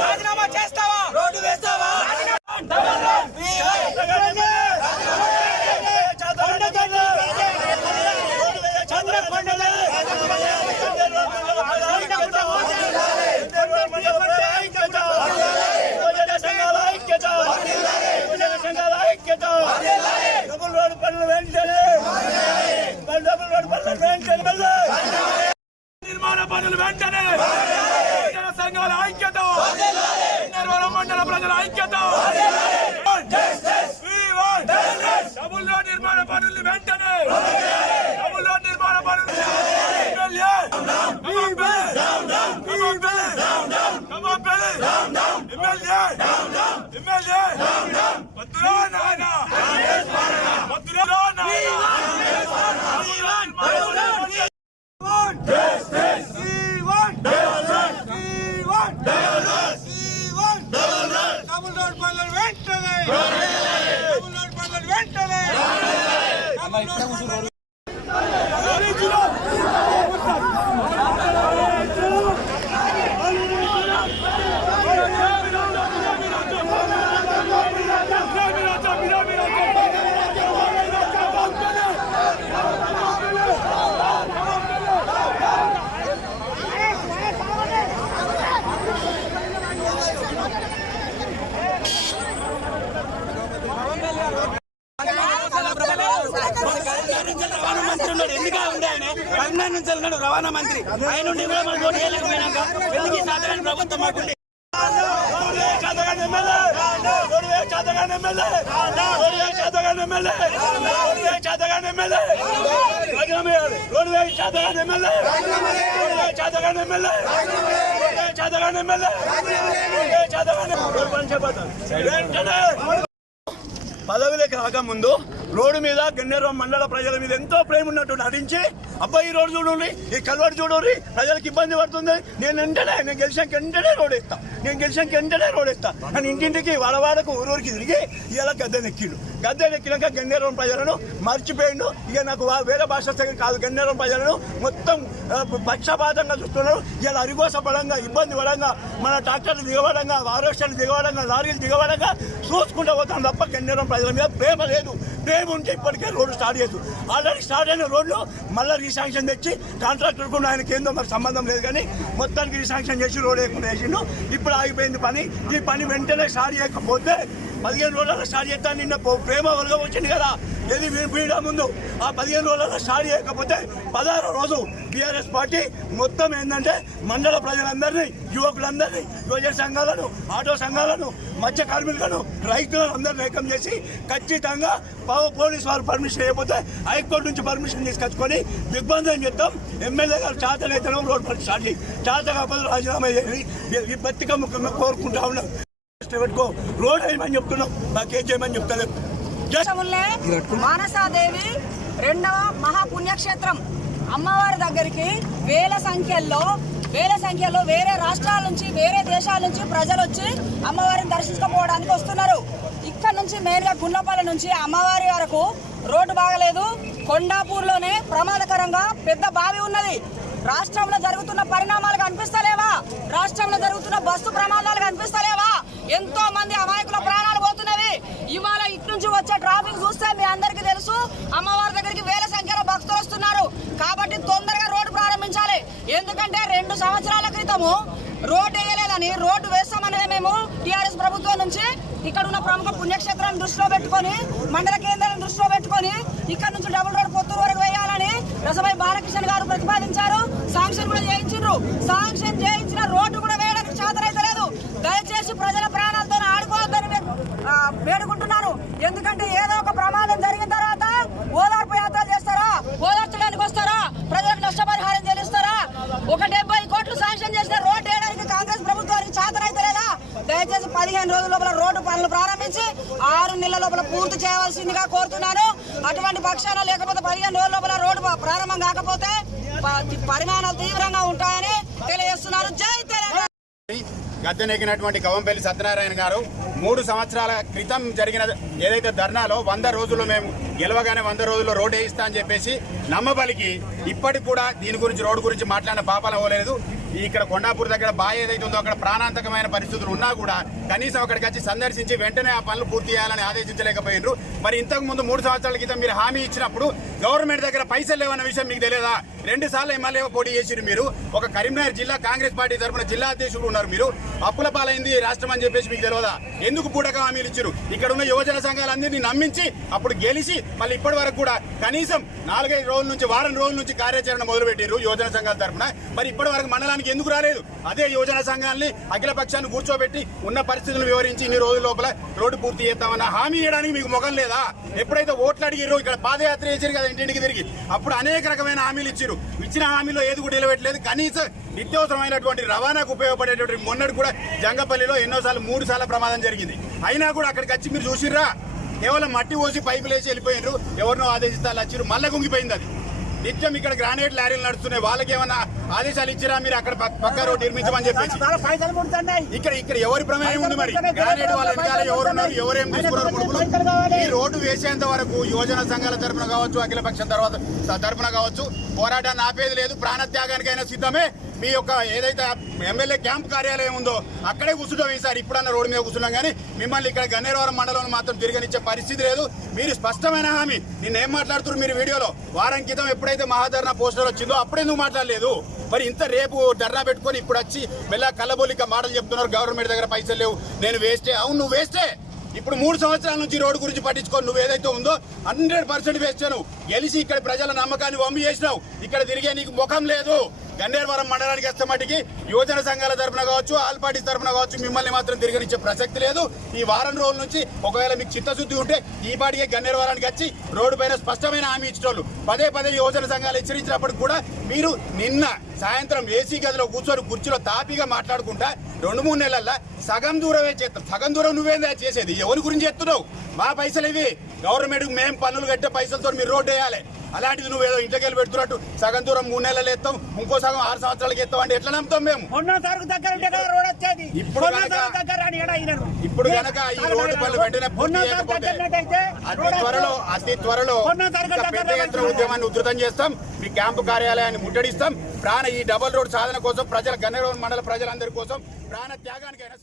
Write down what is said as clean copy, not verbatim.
రాజీనామా చేస్తావా? రోడ్డు వేస్తావా? నిర్మాణ పనులు వెంటనే సంఘాల ఐక్యత, మండల ప్రజల ఐక్యత, డబుల్ రోడ్ నిర్మాణ పనులు వెంటనే, డబుల్ రోడ్ నిర్మాణ పనులు రవాణా మంత్రి ఆయన నుండి కూడా మనం ఓటు వేయలేకపోయినాక ఎందుకు ఈ సాధారణ ప్రభుత్వం మాకుండి పదవిలోకి రాకముందు రోడ్డు మీద గన్నేరం మండల ప్రజల మీద ఎంతో ప్రేమ ఉన్నట్టు నటించి అబ్బాయి ఈ రోడ్డు చూడండి, ఈ కల్వర్ట్ చూడండి, ప్రజలకు ఇబ్బంది పడుతుంది, నేను గెలిచాక వెంటనే రోడ్ ఎత్తా, నేను గెలిచాక వెంటనే రోడ్ ఎత్తా కానీ ఇంటింటికి వాడవాడకు ఊరూరికి తిరిగి ఇలా గద్దెనెక్కిండు. గద్దెనెక్కినాక గన్నేరం ప్రజలను మర్చిపోయిండు. ఇక నాకు వేరే భాష కాదు, గన్నేరం ప్రజలను మొత్తం పక్షపాతంగా చూస్తున్నారు. ఇలా అరిగోస పడంగా, ఇబ్బంది పడంగా, మన ట్రాక్టర్లు దిగబడంగా, ఆరోగ్యాలు దిగబడంగా, లారీలు దిగబడంగా చూసుకుంటూ పోతాం తప్ప గన్నేరం ప్రజల మీద ప్రేమ లేదు. ప్రేమ ఉంటే ఇప్పటికే రోడ్డు స్టార్ట్ చేయదు. ఆల్రెడీ స్టార్ట్ అయిన రోడ్లు మళ్ళీ రీశాంక్షన్ తెచ్చి కాంట్రాక్టర్ కూడా ఆయనకి ఏందో మరి సంబంధం లేదు కానీ మొత్తానికి రీశాంక్షన్ చేసి రోడ్ వేయకుండా వేసిండు. ఇప్పుడు ఆగిపోయింది పని. ఈ పని వెంటనే స్టార్ట్ చేయకపోతే 15 రోజులలో స్టార్ట్ చేస్తాను. నిన్న ప్రేమ వరగా వచ్చింది కదా, ఏది వీడా ముందు ఆ 15 రోజులలో స్టార్ట్ చేయకపోతే 16వ రోజు బీఆర్ఎస్ పార్టీ మొత్తం ఏంటంటే మండల ప్రజలందరినీ, యువకులందరినీ, యువజన సంఘాలను, ఆటో సంఘాలను, మత్స్య కార్మికులను, రైతులను అందరినీ ఏకం చేసి ఖచ్చితంగా పోలీసు వారు పర్మిషన్ చేయకపోతే హైకోర్టు నుంచి పర్మిషన్ తీసుకొచ్చుకొని దిగ్బంధం చేద్దాం. ఎమ్మెల్యే గారు చేతనైతే రోడ్ పని స్టార్ట్ చేయి, చేత కాకపోతే రాజీనామా చేయాలి. ఈ బతిక ముఖంగా కోరుకుంటా ఉన్నాం. రోడ్ వేయమని చెప్తున్నాం, నాకేం చేయమని చెప్తలేదు. మానసాదేవి 2వ మహాపుణ్యక్షేత్రం అమ్మవారి దగ్గరికి వేల సంఖ్యలో వేరే రాష్ట్రాల నుంచి, వేరే దేశాల నుంచి ప్రజలు వచ్చి అమ్మవారిని దర్శించుకోవడానికి వస్తున్నారు. ఇక్కడ నుంచి మెయిన్గా గుండ్లపల్లి నుంచి అమ్మవారి వరకు రోడ్డు బాగలేదు. కొండాపూర్లోనే ప్రమాదకరంగా పెద్ద బావి ఉన్నది. రాష్ట్రంలో జరుగుతున్న పరిణామాలు కనిపిస్తలేవా? రాష్ట్రంలో జరుగుతున్న బస్సు ప్రమాదాలు కనిపిస్తలేవా? ఎంతో మంది అమాయకుల ప్రాణాలు పోతున్నవి. ఇవాళ ఇటు నుంచి వచ్చే ట్రాఫిక్ చూస్తే మీ అందరికీ తెలుసు, అమ్మవారి దగ్గరికి వేల సంఖ్యలో భక్తులు వస్తున్నారు. కాబట్టి తొందరగా రోడ్డు ప్రారంభించాలి. ఎందుకంటే 2 సంవత్సరాల క్రితము రోడ్డు వేయలేదని రోడ్డు వేస్తామనేది మేము టీఆర్ఎస్ ప్రభుత్వం నుంచి ఇక్కడ ఉన్న ప్రముఖ పుణ్యక్షేత్రాన్ని దృష్టిలో పెట్టుకొని, మండల కేంద్రాలను దృష్టిలో పెట్టుకొని ఇక్కడ నుంచి డబుల్ రోడ్ పొత్తూరు వరకు వేయాలని రసభాయ్ బాలకృష్ణ గారు ప్రతిపాదించారు. శాంక్షన్ కూడా చేయించారు. శాంక్షన్ చేయించిన రోడ్డు కూడా వేయడానికి చేతనైతలేదు. దయచేసి ప్రజల ప్రాణాలతో ఆడుకోవద్దని వేడుకుంటున్నాను. ఎందుకంటే ఏదో ఒక ప్రమాదం జరిగిన తర్వాత ఓదార్పు యాత్రలు చేస్తారా? ఓదార్చడానికి వస్తారా? ప్రజలకు నష్టపరిహారం చెల్లిస్తారా? 70 కోట్లు శాంక్షన్ చేసిన రోడ్డు వేయడానికి కాంగ్రెస్ ప్రభుత్వానికి చేతనైతలేదా? దయచేసి 15 రోజుల లోపల రోడ్డు పనులు ప్రారంభించి 6 నెలల లోపల పూర్తి చేయవలసిందిగా కోరుతున్నాను. అటువంటి పక్షాన లేకపోతే 15 రోజుల లోపల రోడ్డు ప్రారంభం కాకపోతే పరిమాణాలు తీవ్రంగా ఉంటాయని తెలియజేస్తున్నారు. జై తెలంగాణ. గద్దెనెక్కినటువంటి కవంపల్లి సత్యనారాయణ గారు 3 సంవత్సరాల క్రితం జరిగిన ఏదైతే ధర్నాలో 100 రోజుల్లో మేము గెలవగానే 100 రోజుల్లో రోడ్డు వేయిస్తా అని చెప్పేసి నమ్మబలికి ఇప్పటికి కూడా దీని గురించి రోడ్డు గురించి మాట్లాడిన పాపాల పోలేదు. ఇక్కడ కొండాపూర్ దగ్గర బావి ఏదైతే ఉందో అక్కడ ప్రాణాంతకమైన పరిస్థితులు ఉన్నా కూడా కనీసం అక్కడికి వచ్చి సందర్శించి వెంటనే ఆ పనులు పూర్తి చేయాలని ఆదేశించలేకపోయినారు. మరి ఇంతకు ముందు 3 సంవత్సరాల క్రితం మీరు హామీ ఇచ్చినప్పుడు గవర్నమెంట్ దగ్గర పైసలు లేవన్న విషయం మీకు తెలియదా? 2 సార్లు ఎమ్మెల్యే పోటీ చేసిరు మీరు. ఒక కరీంనగర్ జిల్లా కాంగ్రెస్ పార్టీ తరఫున జిల్లా అధ్యక్షుడు ఉన్నారు మీరు. అప్పుల పాలైంది రాష్ట్రం అని చెప్పేసి మీకు తెలియదా? ఎందుకు పూటక హామీలు ఇచ్చారు? ఇక్కడ ఉన్న యువజన సంఘాలందరినీ నమ్మించి అప్పుడు గెలిచి మళ్ళీ ఇప్పటి వరకు కూడా కనీసం 4-5 రోజుల నుంచి వారం రోజుల నుంచి కార్యాచరణ మొదలుపెట్టారు యువజన సంఘాల తరఫున. మరి ఇప్పటి వరకు మండలానికి ఎందుకు రాలేదు? అదే యువజన సంఘాన్ని అఖిల పక్షాన్ని కూర్చోబెట్టి ఉన్న పరిస్థితులను వివరించి ఇన్ని రోజుల లోపల రోడ్డు పూర్తి చేస్తామన్న హామీ ఇవ్వడానికి మీకు మొగం లేదా? ఎప్పుడైతే ఓట్లు అడిగిరో ఇక్కడ పాదయాత్ర చేశారు కదా ఇంటింటికి తిరిగి, అప్పుడు అనేక రకమైన హామీలు ఇచ్చారు. ఇచ్చిన హామీలో ఏది కూడా నిలబెట్టలేదు. కనీసం నిత్యవసరమైనటువంటి రవాణాకు ఉపయోగపడేటువంటి మొన్నటి కూడా జంగపల్లిలో ఎన్నోసార్లు 3 సార్లు ప్రమాదం జరిగింది. అయినా కూడా అక్కడికి వచ్చి మీరు చూసిర్రా? కేవలం మట్టి పోసి పైపులు వేసి వెళ్ళిపోయినారు. ఎవరినో ఆదేశిస్తారు వచ్చారు, మళ్ళీ గుంగిపోయింది అది. నిత్యం ఇక్కడ గ్రానైట్ లారీలు నడుస్తున్నాయి. వాళ్ళకి ఏమన్నా ఆదేశాలు ఇచ్చిరా మీరు అక్కడ పక్క రోడ్ నిర్మించమని చెప్పేసి? ఇక్కడ ఎవరి ప్రమేయం ఉంది? మరి గ్రానైట్ వాళ్ళ వెనకాల ఎవరున్నారు? ఎవరేం తీసుకున్నారు ముడుపులు? ఈ రోడ్డు వేసేంత వరకు యువజన సంఘాల తరఫున కావచ్చు, అఖిల పక్షం తరఫున కావచ్చు, పోరాటాన్ని ఆపేది లేదు. ప్రాణత్యాగానికైనా సిద్ధమే. మీ యొక్క ఏదైతే ఎమ్మెల్యే క్యాంప్ కార్యాలయం ఉందో అక్కడే కూర్చుంటాం ఈసారి. ఇప్పుడన్నా రోడ్డు మీద కూర్చున్నాం కానీ మిమ్మల్ని ఇక్కడ గన్నేరవరం మండలంలో మాత్రం తిరగనిచ్చే పరిస్థితి లేదు. మీరు స్పష్టమైన హామీ నిన్నేం మాట్లాడుతున్నారు మీరు వీడియోలో? వారం క్రితం ఎప్పుడైతే మహాధర్నా పోస్టర్ వచ్చిందో అప్పుడెందుకు మాట్లాడలేదు? మరి ఇంత రేపు ధర్నా పెట్టుకొని ఇప్పుడు వచ్చి మెల్ల కల్లబోలిక మాటలు చెప్తున్నారు. గవర్నమెంట్ దగ్గర పైసలు లేవు, నేను వేస్టే. అవును, నువ్వు వేస్టే. ఇప్పుడు 3 సంవత్సరాల నుంచి రోడ్డు గురించి పట్టించుకొని నువ్వు ఏదైతే ఉందో 100% వేస్ట్. నువ్వు గెలిచి ఇక్కడ ప్రజల నమ్మకాన్ని వంపి చేసినావు. ఇక్కడ తిరిగే నీకు ముఖం లేదు. గన్నేరవరం మండలానికి వస్తే మటుకి యువజన సంఘాల తరఫున కావచ్చు, ఆల్ పార్టీ తరఫున కావచ్చు, మిమ్మల్ని మాత్రం తిరగనిచ్చే ప్రసక్తి లేదు. ఈ వారం రోజుల నుంచి ఒకవేళ మీకు చిత్తశుద్ధి ఉంటే ఈ పాటికే గన్నేరవరానికి వచ్చి రోడ్డు పైన స్పష్టమైన హామీ ఇచ్చేటోళ్ళు. పదే యువజన సంఘాలు హెచ్చరించినప్పటికి కూడా మీరు నిన్న సాయంత్రం ఏసీ గదిలో కూర్చొని కుర్చీలో తాపీగా మాట్లాడుకుంటా 2-3 నెలల్లో సగం దూరమే చేస్తాం. సగం దూరం నువ్వేందా చేసేది? ఎవరి గురించి చెప్తున్నావు? మా పైసలు ఇవి గవర్నమెంట్కి మేము పన్నులు కట్టే పైసలతో మీరు రోడ్డు వేయాలి. అలాంటిది నువ్వు ఏదో ఇంటికెళ్ళి పెడుతున్నట్టు సగం దూరం 3 నెలలు ఎత్తాం, ఇంకో సగం 6 సంవత్సరాలకి ఎత్తాం అంటే ఎట్లా నమ్ముతాం మేము? ఇప్పుడు కనుక ఈ రోడ్డు పనులు వెంటనే పూర్తి చేయకపోతే అతి త్వరలో పెద్ద ఎత్తున ఉద్యమాన్ని ఉధృతం చేస్తాం. మీ క్యాంపు కార్యాలయాన్ని ముట్టడిస్తాం. ఈ డబుల్ రోడ్ సాధన కోసం గన్నేరవరం మండల ప్రజలందరి కోసం ప్రాణ త్యాగానికైనా